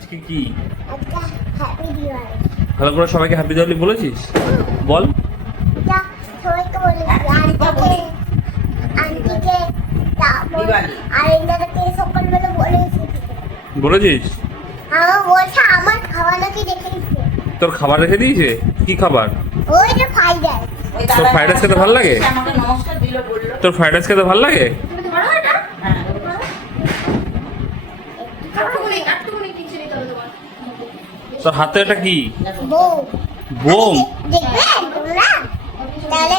আজকে কি? আজকে হ্যাপি দিওয়ালি। ভালো করে সবাইকে হ্যাপি দিওয়ালি বলেছিস? বল। যা সবাইকে বলেছি, আন্টিকে তারপর আর এনাকে সকালবেলা বলেছি। বলেছিস? আমার বলছে আমার খাওয়া নাকি রেখে দিচ্ছে। তোর খাবার রেখে দিয়েছে? কি খাবার? ওই যে ফ্রাইড রাইস। তোর ফ্রাইড রাইস খেতে ভালো লাগে? আমাকে নমস্কার দিল বললো। তোর ফ্রাইড রাইস খেতে ভালো লাগে? তুমি ধরো এটা। হ্যাঁ। একটুখানি কিছু নিতে হবে তোমার। তোর হাতে এটা কি? বউ। বোম? দেখবে তোমরা? তাহলে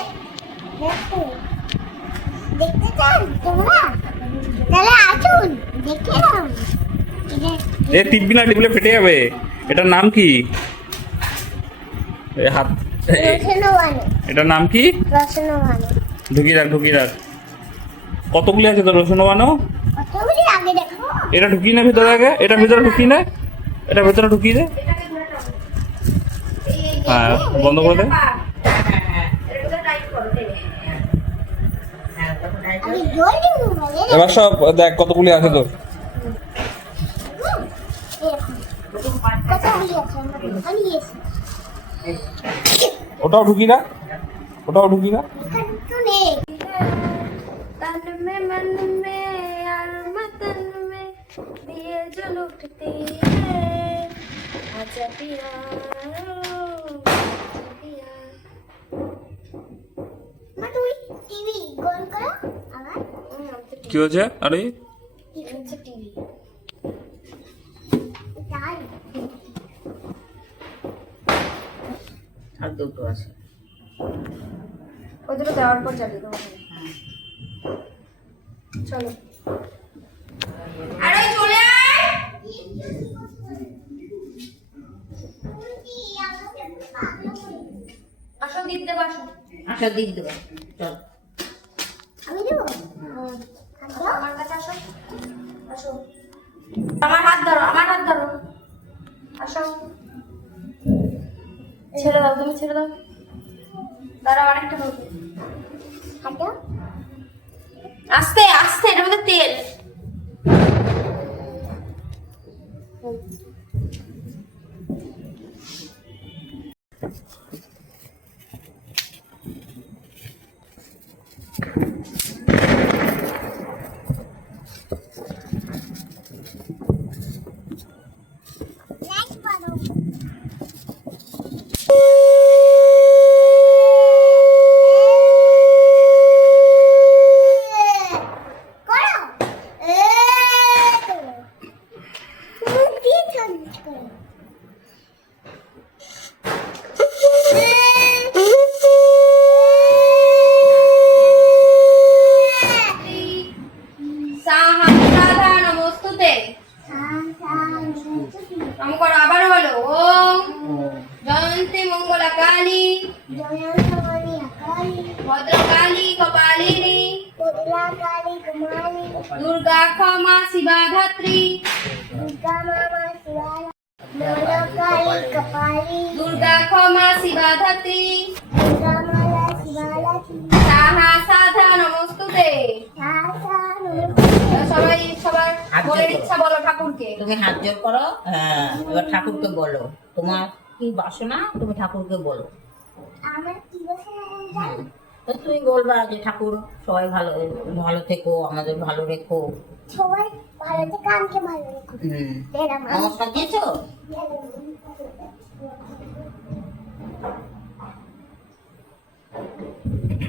দেখো। দেখতে চান তোমরা? তাহলে আসুন দেখে নাও। এ টিপবি না, টিপলে ফেটে যাবে। এটার নাম কি? এ হাত রসুনবানো। এটার নাম কি? রসুনবানো। ঢুকিয়ে রাখ, ঢুকিয়ে রাখ। কতগুলি আছে তোর রসুন বানো? কতগুলি আগে দেখো। এটা ঢুকিয়ে নে ভিতরে আগে, এটা ভিতরে ঢুকিয়ে নে, এটা ভিতরে ঢুকিয়ে দে। হ্যাঁ, বন্ধ করে দে। আমি জল দিব বলে। এবার সব দেখ কতগুলি আছে তোর। কতগুলি আছে আমি এসে। ওটাও ঢুকি না, ওটাও ঢুকি না। এখানে তো নেই। तन में मन में और मतन में दिए जो लुटती है आजा पिया पिया মা তুমি টিভি অন করো আবার। কি হয়েছে? আরে কি হচ্ছে টিভি? তাই আর দুটো আছে। ওই দুটো দেওয়ার পর চালিয়ে দেবো চলো আরে চলে আয় আসো দিতে দেবো আসো আসো দিক দেবো। চল। আমি দেবো। আমার কাছে আসো আসো আমার হাত ধরো আমার হাত ধরো আসো ছেড়ে দাও তুমি ছেড়ে দাও দাঁড়াও আরেকটা হবে হাঁটো। আস্তে আস্তে এটার মধ্যে তেল লাইক করো। করো। করো। মুখ দিয়ে ঠান্ডা করো। সাহায্যা নমস্তুতে নম করো আবার বলো ওম জয়ন্তী মঙ্গলা কালী জয়ন্তমণি আকালি ভদ্রকালী কপালিনী কোদিলা কালী কুমারী দুর্গা ক্ষমা শিবা ধাত্রী দুর্গা মামা শিবালা নরকালী কপালী দুর্গা ক্ষমা শিবা ধাত্রী দুর্গা মালা শিবালা সাহা সাধা নমস্তুতে সাসা সবাই সবার হাত মনের জোড় ইচ্ছা বলো ঠাকুরকে তুমি হাত জোর করো। হ্যাঁ, এবার ঠাকুরকে বলো তোমার কি বাসনা, তুমি ঠাকুরকে বলো। আমার কি বসে হ্যাঁ, তো তুমি বলবা যে ঠাকুর সবাই ভালো ভালো থেকো, আমাদের ভালো রেখো। সবাই ভালো থেকে আমাকে ভালো রেখো। হুম। এরম নমস্কার দিয়েছো? আমি